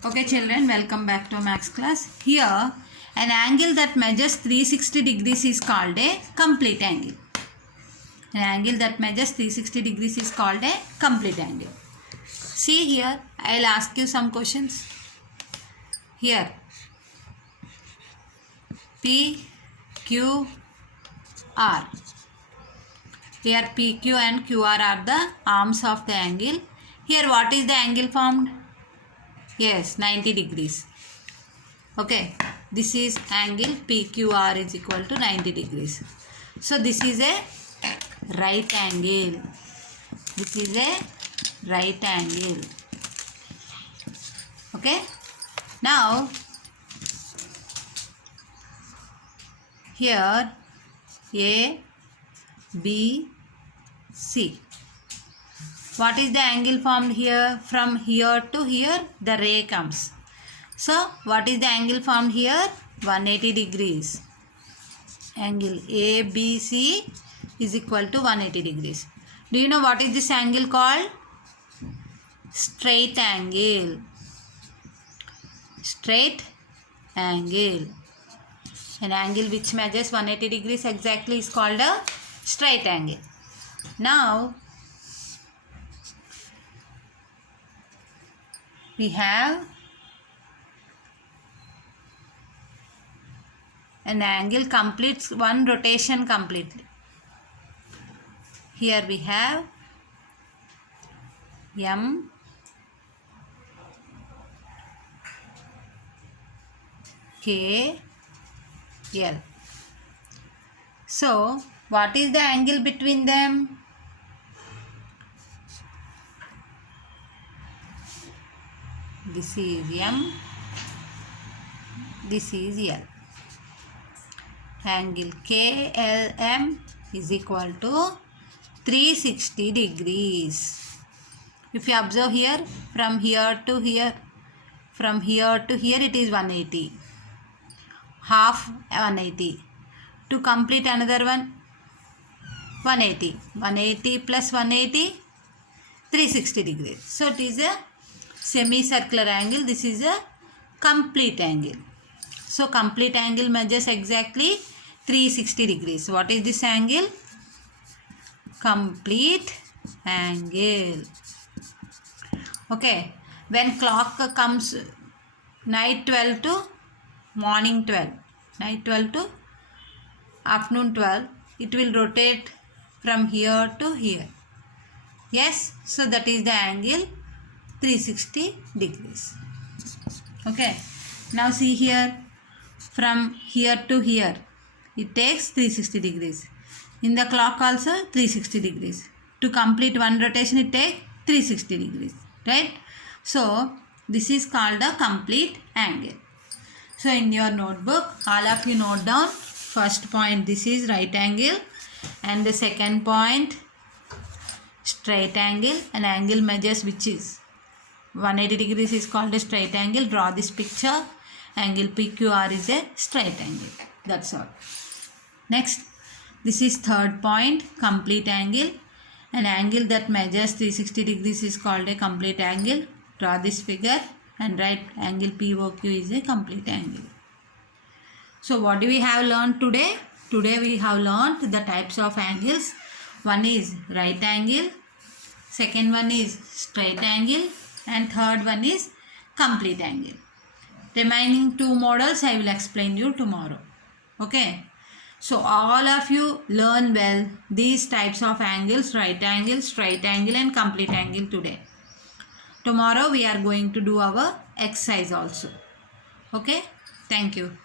Okay children, welcome back to maths class. Here an angle that measures 360 degrees is called a complete angle. An angle that measures 360 degrees is called a complete angle. See here, I will ask you some questions. Here P, Q, R. Here P, Q and QR are the arms of the angle. Here what is the angle formed? Yes, 90 degrees. Okay, this is angle PQR is equal to 90 degrees. So this is a right angle. This is a right angle. Okay, now here A, B, C. What is the angle formed here? From here to here the ray comes. So what is the angle formed here? 180 degrees. Angle ABC is equal to 180 degrees. Do you know what is this angle called? Straight angle. Straight angle. An angle which measures 180 degrees exactly is called a straight angle. Now we have an angle completes one rotation completely. Here we have M, K, L. So what is the angle between them? This is M, this is L. Angle KLM is equal to 360 degrees. If you observe here, from here to here, from here to here it is 180. Half 180. To complete another one, 180. 180 plus 180, 360 degrees. So it is a semicircular angle. This is a complete angle. So complete angle measures exactly 360 degrees. What is this angle? Complete angle. Okay. When clock comes night 12 to morning 12, night 12 to afternoon 12, it will rotate from here to here. Yes. So that is the angle 360 degrees. Okay. Now see here, from here to here it takes 360 degrees. In the clock also 360 degrees. To complete one rotation it takes 360 degrees. Right? So this is called a complete angle. So in your notebook all of you note down, first point this is right angle, and the second point straight angle. An angle measures which is 180 degrees is called a straight angle. Draw this picture. Angle PQR is a straight angle. That's all. Next, this is third point, complete angle. An angle that measures 360 degrees is called a complete angle. Draw this figure and write angle POQ is a complete angle. So what do we have learned today? Today we have learned the types of angles. One is right angle, second one is straight angle, and third one is complete angle. Remaining two models I will explain you tomorrow. Okay. So all of you learn well these types of angles, right angle, straight angle and complete angle today. Tomorrow we are going to do our exercise also. Okay. Thank you.